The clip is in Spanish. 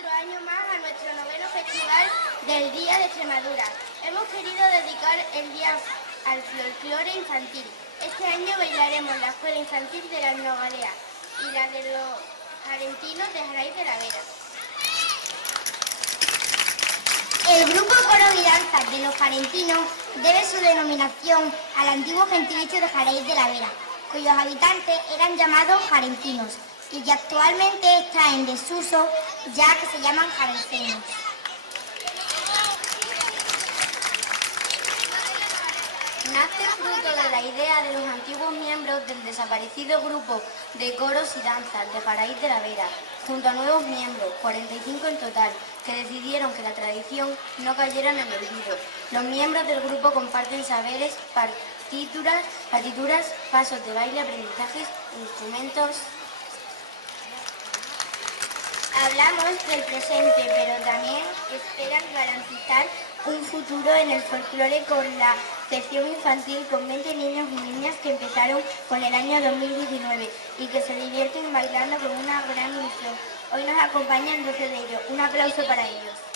otro año más a nuestro noveno festival del Día de Extremadura. Hemos querido dedicar el día al folclore infantil. Este año bailaremos la escuela infantil de las Nogaleas y la de los jarentinos de Jaraíz de la Vera. El grupo coro y danzas de los jarentinos debe su denominación al antiguo gentilicio de Jaraíz de la Vera, cuyos habitantes eran llamados jarentinos y que actualmente está en desuso ya que se llaman jarenceños. Nace fruto de la idea de los antiguos miembros del desaparecido grupo de coros y danzas de Jaraíz de la Vera, junto a nuevos miembros, 45 en total, que decidieron que la tradición no cayera en el olvido. Los miembros del grupo comparten saberes, partituras, pasos de baile, aprendizajes, instrumentos. Hablamos del presente, pero también esperan garantizar un futuro en el folclore con la sección infantil con 20 niños y niñas que empezaron con el año 2019 y que se divierten bailando con una gran ilusión. Hoy nos acompañan 12 de ellos. Un aplauso para ellos.